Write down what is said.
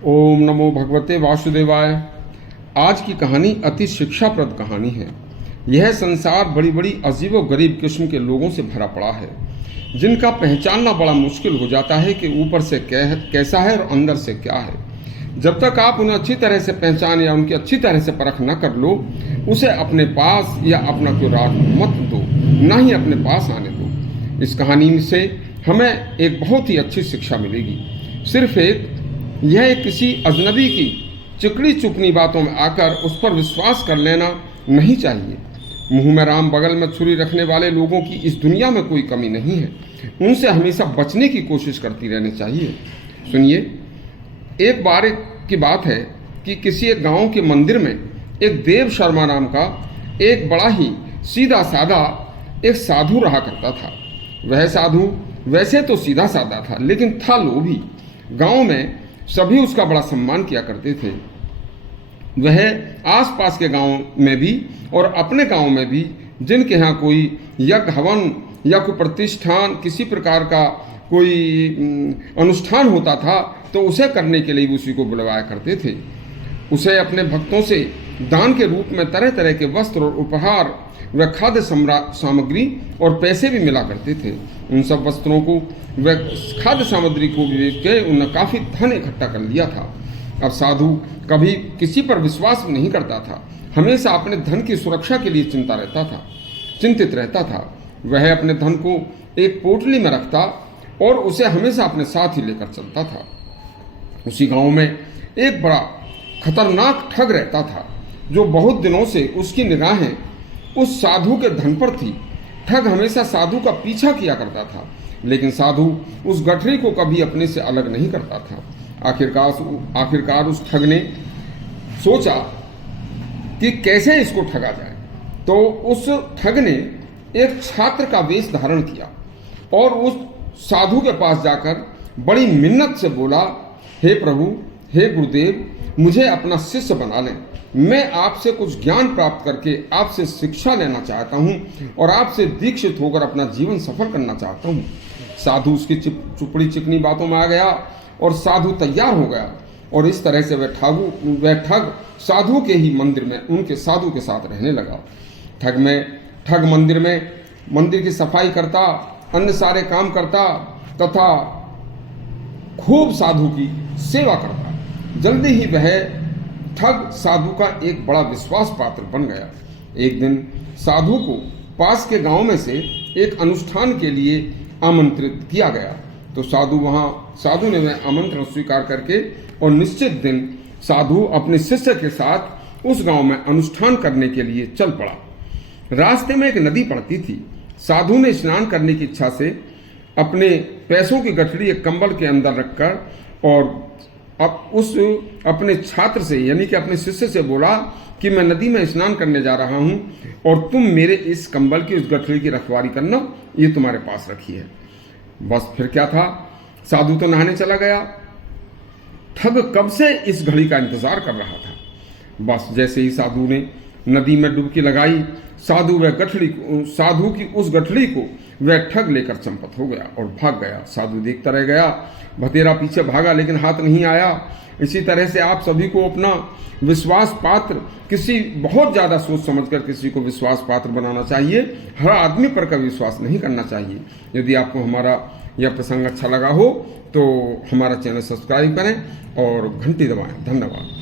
ओम नमो भगवते वासुदेवाय। आज की कहानी अति शिक्षाप्रद कहानी है। यह संसार बड़ी बड़ी अजीब व गरीब किस्म के लोगों से भरा पड़ा है, जिनका पहचानना बड़ा मुश्किल हो जाता है कि ऊपर से कैसा है और अंदर से क्या है। जब तक आप उन्हें अच्छी तरह से पहचान या उनकी अच्छी तरह से परख न कर लो, उसे अपने पास या अपना कोई राग मत दो, न ही अपने पास आने दो। इस कहानी से हमें एक बहुत ही अच्छी शिक्षा मिलेगी। सिर्फ यह किसी अजनबी की चिकनी चुकनी बातों में आकर उस पर विश्वास कर लेना नहीं चाहिए। मुंह में राम बगल में छुरी रखने वाले लोगों की इस दुनिया में कोई कमी नहीं है। उनसे हमेशा बचने की कोशिश करती रहनी चाहिए। सुनिए, एक बार की बात है कि किसी एक गांव के मंदिर में एक देव शर्मा नाम का एक बड़ा ही सीधा साधा एक साधु रहा करता था। वह साधु वैसे तो सीधा साधा था, लेकिन था लोभी। गांव में सभी उसका बड़ा सम्मान किया करते थे। वह आसपास के गांव में भी और अपने गांव में भी जिनके यहाँ कोई यज्ञ हवन या कोई प्रतिष्ठान, किसी प्रकार का कोई अनुष्ठान होता था, तो उसे करने के लिए उसी को बुलवाया करते थे। उसे अपने भक्तों से दान के रूप में तरह तरह के वस्त्र और उपहार व खाद्य सामग्री और पैसे भी मिला करते थे। उन सब वस्त्रों को व खाद्य सामग्री को बेच के उन्होंने काफ़ी धन इकट्ठा कर लिया था। अब साधु कभी किसी पर विश्वास नहीं करता था, हमेशा अपने धन की सुरक्षा के लिए चिंतित रहता था। वह अपने धन को एक पोटली में रखता और उसे हमेशा अपने साथ ही लेकर चलता था। उसी गांव में एक बड़ा खतरनाक ठग रहता था, जो बहुत दिनों से उसकी निगाहें उस साधु के धन पर थी। ठग हमेशा साधु का पीछा किया करता था, लेकिन साधु उस गठरी को कभी अपने से अलग नहीं करता था। आखिरकार उस ठग ने सोचा कि कैसे इसको ठगा जाए। तो उस ठग ने एक छात्र का वेश धारण किया और उस साधु के पास जाकर बड़ी मिन्नत से बोला, हे प्रभु, हे गुरुदेव, मुझे अपना शिष्य बना लें। मैं आपसे कुछ ज्ञान प्राप्त करके आपसे शिक्षा लेना चाहता हूँ और आपसे दीक्षित होकर अपना जीवन सफल करना चाहता हूँ। साधु उसकी चुपड़ी चिकनी बातों में आ गया और साधु तैयार हो गया। और इस तरह से वह ठग साधु के ही मंदिर में उनके साधु के साथ रहने लगा। ठग मंदिर की सफाई करता, अन्य सारे काम करता तथा खूब साधु की सेवा करता। जल्दी ही वह ठग साधु का एक बड़ा विश्वास पात्र बन गया। एक दिन साधु को पास के गांव में से एक अनुष्ठान के लिए आमंत्रित किया गया। तो साधु ने वह आमंत्रण स्वीकार करके और निश्चित दिन साधु अपने शिष्य के साथ उस गांव में अनुष्ठान करने के लिए चल पड़ा। रास्ते में एक नदी पड़ती थी। साधु ने स्नान करने की इच्छा से अपने पैसों की गठरी एक कंबल के अंदर रखकर और अब उस अपने छात्र से यानी कि अपने शिष्य से बोला कि मैं नदी में स्नान करने जा रहा हूँ और तुम मेरे इस कंबल की, उस गठरी की रखवाली करना, ये तुम्हारे पास रखी है। बस फिर क्या था, साधु तो नहाने चला गया। ठग कब से इस घड़ी का इंतजार कर रहा था। बस जैसे ही साधु ने नदी में डुबकी लगाई, साधु की उस गठड़ी को वह ठग लेकर चंपत हो गया और भाग गया। साधु देखता रह गया। भतेरा पीछे भागा लेकिन हाथ नहीं आया। इसी तरह से आप सभी को अपना विश्वास पात्र, किसी बहुत ज़्यादा सोच समझकर किसी को विश्वास पात्र बनाना चाहिए। हर आदमी पर कभी विश्वास नहीं करना चाहिए। यदि आपको हमारा यह प्रसंग अच्छा लगा हो तो हमारा चैनल सब्सक्राइब करें और घंटी दबाएं। धन्यवाद।